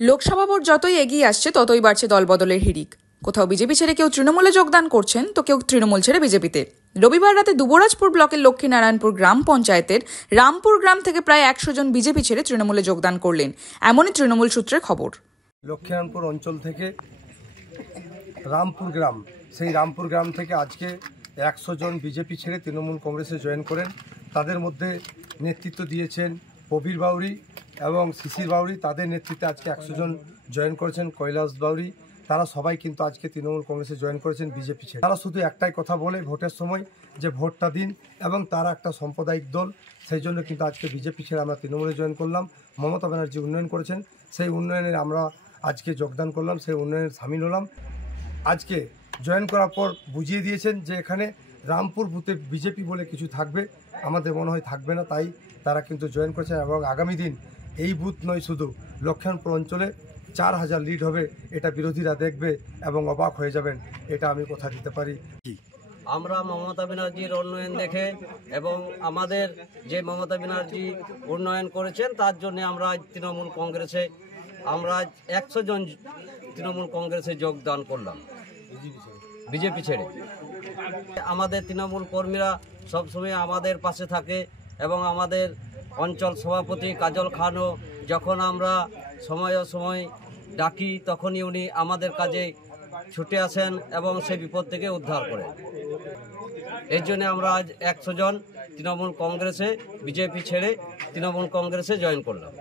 Lok Sabha vote যতই এগিয়ে আসছে ততই বাড়ছে দলবদলের হিড়িক। কোথাও বিজেপি ছেড়ে কেউ তৃণমূলে যোগদান করছেন, তো কেউ তৃণমূল ছেড়ে বিজেপিতে। রবিবার রাতে দুবরাজপুর ব্লকের লক্ষ্মীনারায়ণপুর গ্রাম পঞ্চায়েতের রামপুর গ্রাম থেকে প্রায় 100 জন বিজেপি ছেড়ে তৃণমূলে যোগদান করলেন, এমনই তৃণমূল সূত্রে খবর। লক্ষ্মীনারায়ণপুর অঞ্চল থেকে রামপুর গ্রাম, সেই রামপুর গ্রাম থেকে আজকে 100 জন বিজেপি ছেড়ে তৃণমূল কংগ্রেসে জয়েন করেন। তাদের মধ্যে নেতৃত্ব দিয়েছেন প্রবীর বাউরি এবং শিশির বাউরি। তাদের নেতৃত্বে আজকে 100 জন জয়েন করেছেন। কৈলাস বাউরি, তারা সবাই কিন্তু আজকে তৃণমূল কংগ্রেসে জয়েন করেছেন বিজেপি ছেড়ে। তারা শুধু একটাই কথা বলে ভোটের সময়, যে ভোটটা দিন, এবং তারা একটা সাম্প্রদায়িক দল, সেই জন্য কিন্তু আজকে বিজেপি ছেড়ে আমরা তৃণমূলে জয়েন করলাম। মমতা ব্যানার্জি উন্নয়ন করেছেন, সেই উন্নয়নের আমরা আজকে যোগদান করলাম, সেই উন্নয়নের সামিল হলাম। আজকে জয়েন করার পর বুঝিয়ে দিয়েছেন যে এখানে রামপুর বুথে বিজেপি বলে কিছু থাকবে, আমাদের মনে হয় থাকবে না। তাই তারা কিন্তু জয়েন করেছেন এবং আগামী দিন এই বুথ নয়, শুধু লক্ষ্মীনারায়ণপুর অঞ্চলে 4000 লিড হবে। এটা বিরোধীরা দেখবে এবং অবাক হয়ে যাবেন, এটা আমি কথা দিতে পারি। আমরা মমতা ব্যানার্জির উন্নয়ন দেখে এবং আমাদের যে মমতা ব্যানার্জি উন্নয়ন করেছেন তার জন্য আমরা আজ তৃণমূল কংগ্রেসে 100 জন তৃণমূল কংগ্রেসে যোগদান করলাম বিজেপি ছেড়ে। আমাদের তৃণমূল কর্মীরা সবসময় আমাদের পাশে থাকে এবং আমাদের অঞ্চল সভাপতি কাজল খানও যখন আমরা সময় ডাকি তখনই উনি আমাদের কাজে ছুটে আসেন এবং সেই বিপদ থেকে উদ্ধার করেন। এই জন্য আমরা আজ 100 জন তৃণমূল কংগ্রেসে বিজেপি ছেড়ে তৃণমূল কংগ্রেসে জয়েন করলাম।